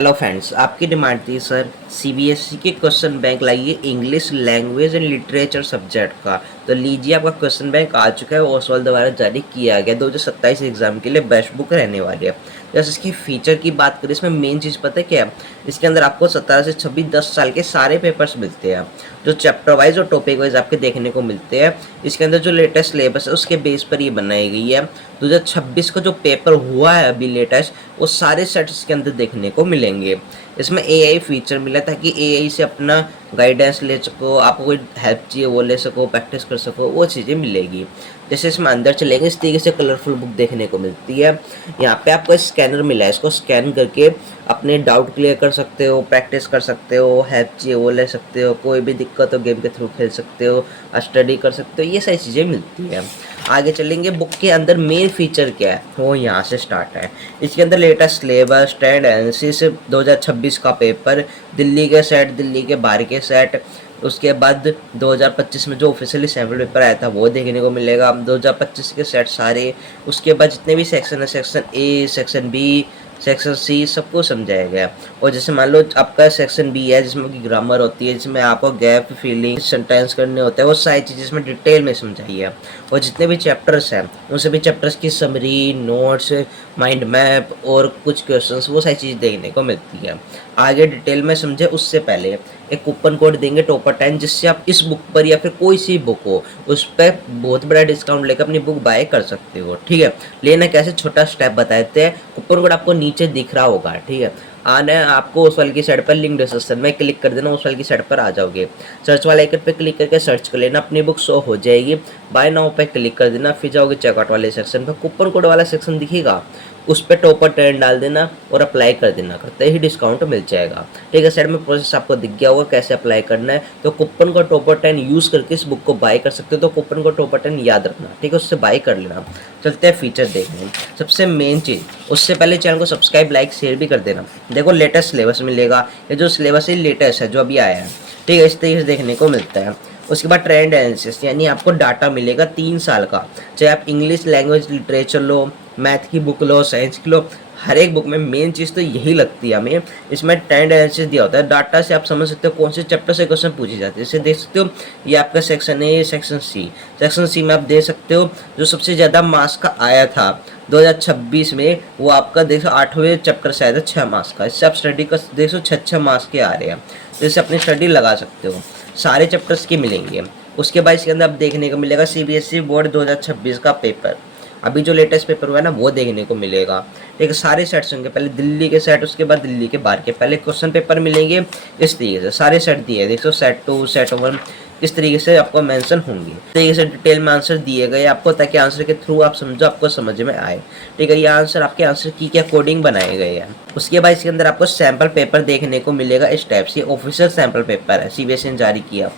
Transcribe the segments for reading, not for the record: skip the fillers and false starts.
Hello friends, आपकी demand थी sir CBSE के क्वेश्चन बैंक लाइए English language and literature subject का। तो लीजिए, आपका क्वेश्चन बैंक आ चुका है, ओसवाल द्वारा जारी किया गया 2027 एग्जाम के लिए बेस्ट बुक रहने वाली है। जैसे इसकी फीचर की बात करें, इसमें मेन चीज़ पता है क्या है? इसके अंदर आपको 17 से 26 10 साल के सारे पेपर्स मिलते हैं, जो चैप्टर वाइज और टॉपिक वाइज आपके देखने को मिलते हैं। इसके अंदर जो लेटेस्ट सिलेबस है उसके बेस पर ये बनाई गई है। 2026 का जो पेपर हुआ है अभी लेटेस्ट, वो सारे सेट्स के अंदर देखने को मिलेंगे। इसमें एआई फीचर मिला ताकि एआई से अपना गाइडेंस ले सको, आपको कोई हेल्प चाहिए वो ले सको, प्रैक्टिस कर सको, वो चीज़ें मिलेगी। जैसे इसमें अंदर चलेंगे, इस तरीके से कलरफुल बुक देखने को मिलती है। यहाँ पे आपको स्कैनर मिला है, इसको स्कैन करके अपने डाउट क्लियर कर सकते हो, प्रैक्टिस कर सकते हो, हेल्प चाहिए वो ले सकते हो, कोई भी दिक्कत हो गेम के थ्रू खेल सकते हो, स्टडी कर सकते हो, ये सारी चीज़ें मिलती है। आगे चलेंगे, बुक के अंदर मेन फीचर क्या है वो यहाँ से स्टार्ट है। इसके अंदर लेटेस्ट सिलेबस, ट्रेंड एनालिसिस, 2026 का पेपर, दिल्ली के सेट, दिल्ली के बाहर के सेट, उसके बाद 2025 में जो ऑफिशियली सैम्पल पेपर आया था वो देखने को मिलेगा, 2025 के सेट सारे। उसके बाद जितने भी सेक्शन है, section A, section B, section C, सबको समझाया गया। और जैसे मान लो आपका सेक्शन बी है जिसमें कि ग्रामर होती है, जिसमें आपको गैप फीलिंग सेंटेंस करने होते हैं, वो सारी चीज़ें इसमें डिटेल में समझाई है। और जितने भी चैप्टर्स हैं उन सभी चैप्टर्स की समरी, नोट्स, माइंड मैप और कुछ क्वेश्चंस, वो सारी चीज़ देखने को मिलती है। आगे डिटेल में समझे उससे पहले एक कूपन कोड देंगे टॉपर 10, जिससे आप इस बुक पर या फिर कोई सी बुक हो उस पर बहुत बड़ा डिस्काउंट लेकर अपनी बुक बाय कर सकते हो। ठीक है, लेना कैसे, छोटा स्टेप बताते हैं। कूपन कोड आपको नीचे दिख रहा होगा। ठीक है, आना है आपको उस वाले की साइड पर, लिंक डिस्क्रिप्शन में क्लिक कर देना, उस वाले की साइड पर आ जाओगे। सर्च वाले आइकन पे क्लिक करके सर्च कर लेना, अपनी बुक शो हो जाएगी। बाय नाउ पे क्लिक कर देना, फिर जाओगे चेकआउट वाले सेक्शन पर, कूपन कोड वाला सेक्शन दिखेगा, उस पर टॉपर 10 डाल देना और अप्लाई कर देना, करते ही डिस्काउंट मिल जाएगा। ठीक है, साइड में प्रोसेस आपको दिख गया होगा कैसे अप्लाई करना है। तो कूपन को टॉपर 10 यूज़ करके इस बुक को बाय कर सकते हो, तो कूपन को टॉपर 10 याद रखना। ठीक है, उससे बाय कर लेना। चलते हैं फीचर देखने। सबसे मेन चीज़, उससे पहले चैनल को सब्सक्राइब, लाइक, शेयर भी कर देना। देखो, लेटेस्ट सिलेबस मिलेगा, ये जो सिलेबस है लेटेस्ट है जो अभी आया है। ठीक है, इस तरीके से देखने को मिलता है। उसके बाद ट्रेंड एनालिसिस, यानी आपको डाटा मिलेगा 3 साल का, चाहे आप इंग्लिश लैंग्वेज लिटरेचर लो, मैथ की बुक लो, साइंस की लो, हर एक बुक में मेन चीज़ तो यही लगती है हमें। इसमें ट्रेंड एनालिसिस दिया होता है, डाटा से आप समझ सकते हो कौन से चैप्टर से क्वेश्चन पूछे जाते हैं। जैसे देख सकते हो, ये आपका section A, section C. Section C में आप देख सकते हो जो सबसे ज़्यादा मार्क्स का आया था 2026 में, वो आपका देखो 8वें चैप्टर से आया था 6 मार्क्स का। इससे आप स्टडी का देखो 6 मार्क्स के आ रहे हैं, तो इससे अपनी स्टडी लगा सकते हो, सारे चैप्टर्स के मिलेंगे। उसके बाद इसके अंदर आप देखने को मिलेगा सीबीएसई बोर्ड 2026 का पेपर, अभी जो लेटेस्ट पेपर हुआ है ना वो देखने को मिलेगा। ठीक है, सारे सेट्स होंगे, पहले दिल्ली के सेट, उसके बाद दिल्ली के बाहर के, पहले क्वेश्चन पेपर मिलेंगे। इस तरीके से सारे सेट दिए, देखो सेट 2, सेट 1, इस तरीके से आपको मेंशन होंगे। इस तरीके से डिटेल में आंसर दिए गए आपको, ताकि आंसर के थ्रू आप समझो, आपको समझ में आए। ठीक है, ये आंसर आपके आंसर की क्या कोडिंग बनाए गए हैं। उसके बाद इसके अंदर आपको सैम्पल पेपर देखने को मिलेगा। इस टाइप से ऑफिशियल सैम्पल पेपर है, सीबीएसई ने जारी किया।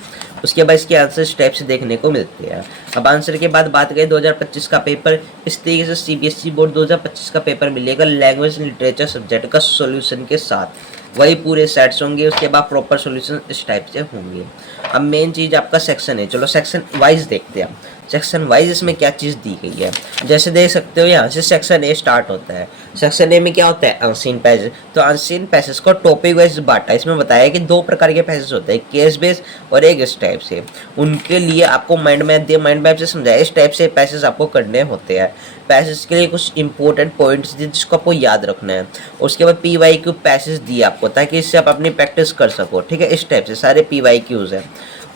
उसके बाद इसके आंसर इस टाइप से देखने को मिलते हैं। अब आंसर के बाद बात करें 2025 का पेपर, इस तरीके से सीबीएसई बोर्ड 2025 का पेपर मिलेगा लैंग्वेज लिटरेचर सब्जेक्ट का सॉल्यूशन के साथ, वही पूरे सेट्स होंगे। उसके बाद प्रॉपर सॉल्यूशन इस टाइप से होंगे। अब मेन चीज़ आपका सेक्शन है, चलो सेक्शन वाइज देखते हैं। सेक्शन वाइज इसमें क्या चीज़ दी गई है, जैसे देख सकते हो यहाँ से सेक्शन ए स्टार्ट होता है। सेक्शन ए में क्या होता है, अनसीन पैसेज। तो अनसीन पैसेज को टॉपिक वाइज बांटा, इसमें बताया कि 2 प्रकार के पैसेज होते हैं, केस बेस और एक इस टाइप से। उनके लिए आपको माइंड मैप दिया, माइंड मैप से समझाया इस टाइप से पैसेज आपको करने होते हैं। पैसेज के लिए कुछ इंपॉर्टेंट पॉइंट्स दिए जिसको आपको याद रखना है। उसके बाद PYQ पैसेज दिए आपको, ताकि इससे आप अपनी प्रैक्टिस कर सको। ठीक है, इस टाइप से सारे PYQs हैं।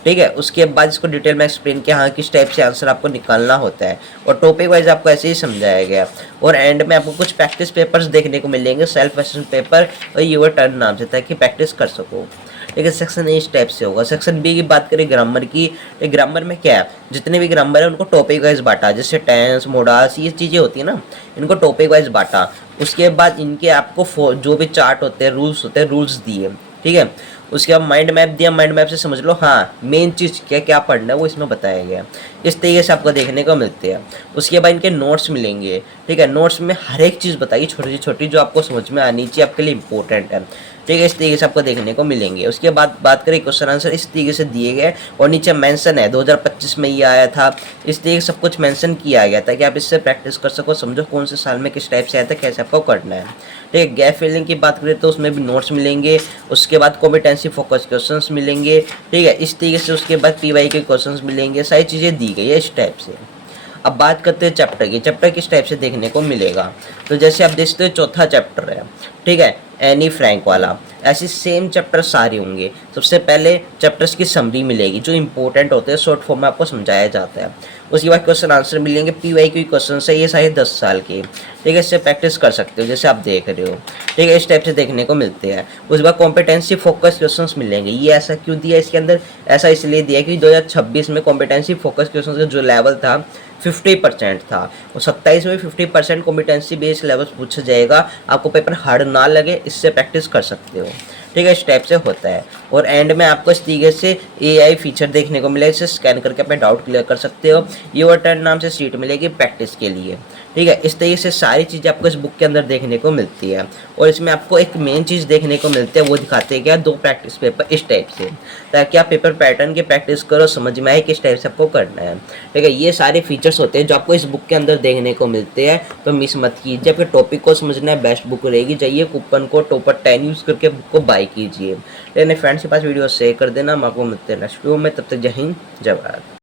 ठीक है, उसके बाद इसको डिटेल में एक्सप्लेन किया, हाँ किस टाइप से आंसर आपको निकालना होता है, और टॉपिक वाइज आपको ऐसे ही समझाया गया। और एंड में आपको कुछ प्रैक्टिस पेपर्स देखने को मिलेंगे, सेल्फ असेसमेंट पेपर और यूर टर्न नाम से, ताकि प्रैक्टिस कर सको। ठीक है, सेक्शन ए इस टाइप से होगा। सेक्शन बी की बात करें ग्रामर की, तो ग्रामर में क्या है, जितने भी ग्रामर है उनको टॉपिक वाइज बांटा, जैसे टेंस, मोडास, ये चीज़ें होती है ना, इनको टॉपिक वाइज बांटा। उसके बाद इनके आपको जो भी चार्ट होते हैं, रूल्स होते हैं, रूल्स दिए। ठीक है, उसके बाद माइंड मैप दिया, माइंड मैप से समझ लो हाँ मेन चीज़ क्या क्या पढ़ना है वो इसमें बताया गया है। इस तरीके से आपको देखने को मिलते हैं। उसके बाद इनके नोट्स मिलेंगे, ठीक है। नोट्स में हर एक चीज़ बताइए छोटी छोटी जो आपको समझ में आनी चाहिए, आपके लिए इंपॉर्टेंट है, ठीक है। इस तरीके से आपको देखने को मिलेंगे। उसके बाद बात करें क्वेश्चन आंसर, इस तरीके से दिए गए और नीचे मेंशन है 2025 में ये आया था, इस तरीके से सब कुछ मेंशन किया गया ताकि आप इससे प्रैक्टिस कर सको, समझो कौन से साल में किस टाइप से आया था, कैसे आपको करना है, ठीक है। गैप फिलिंग की बात करें तो उसमें भी नोट्स मिलेंगे। उसके बाद कॉम्पिटेंसी फोकस क्वेश्चंस मिलेंगे, ठीक है, इस तरीके से। उसके बाद पीवाई के क्वेश्चंस मिलेंगे, सारी चीज़ें दी गई है इस टाइप से। अब बात करते हैं चैप्टर की, चैप्टर किस टाइप से देखने को मिलेगा। तो जैसे आप देखते हो चौथा चैप्टर है, ठीक है, एनी फ्रैंक वाला। ऐसे सेम चैप्टर सारे होंगे। सबसे पहले चैप्टर्स की समरी मिलेगी, जो इंपॉर्टेंट होते हैं शॉर्ट फॉर्म में आपको समझाया जाता है। उसके बाद क्वेश्चन आंसर मिलेंगे, पीवाई क्यू क्वेश्चन है, ये सारे 10 साल के, ठीक है। इससे प्रैक्टिस कर सकते हो जैसे आप देख रहे हो, ठीक है, इस टाइप से देखने को मिलते हैं। उसके बाद कॉम्पिटेंसी फोकस क्वेश्चंस मिलेंगे। ये ऐसा क्यों दिया इसके अंदर, ऐसा इसलिए दिया कि 2026 में कॉम्पिटेंसी फोकस क्वेश्चंस का जो लेवल था 50% था, और 27 में 50% कॉम्पिटेंसी बेस्ड लेवल पूछा जाएगा। आपको पेपर हार्ड ना लगे, इससे प्रैक्टिस कर सकते हो, ठीक है। इस टाइप से होता है। और एंड में आपको इस तरीके से एआई फीचर देखने को मिलेगा, इसे स्कैन करके अपने डाउट क्लियर कर सकते हो। योर टर्न नाम से सीट मिलेगी प्रैक्टिस के लिए, ठीक है। इस तरीके से सारी चीज़ें आपको इस बुक के अंदर देखने को मिलती है। और इसमें आपको एक मेन चीज़ देखने को मिलती है, वो दिखाते हैं क्या, 2 प्रैक्टिस पेपर इस टाइप से, ताकि आप पेपर पैटर्न की प्रैक्टिस करो, समझ में आए किस टाइप से आपको करना है, ठीक है। ये सारे फीचर्स होते हैं जो आपको इस बुक के अंदर देखने को मिलते हैं, तो मिस मत कीजिए। आपके टॉपिक को समझना है, बेस्ट बुक रहेगी। जाइए कूपन को टॉपर 10 यूज़ करके बुक को बाय कीजिए। लेकिन फ्रेंड्स के पास वीडियो शेयर कर देना। हम आपको मिलते हैं नेक्स्ट वीडियो में, तब तक जय हिंद जय भारत।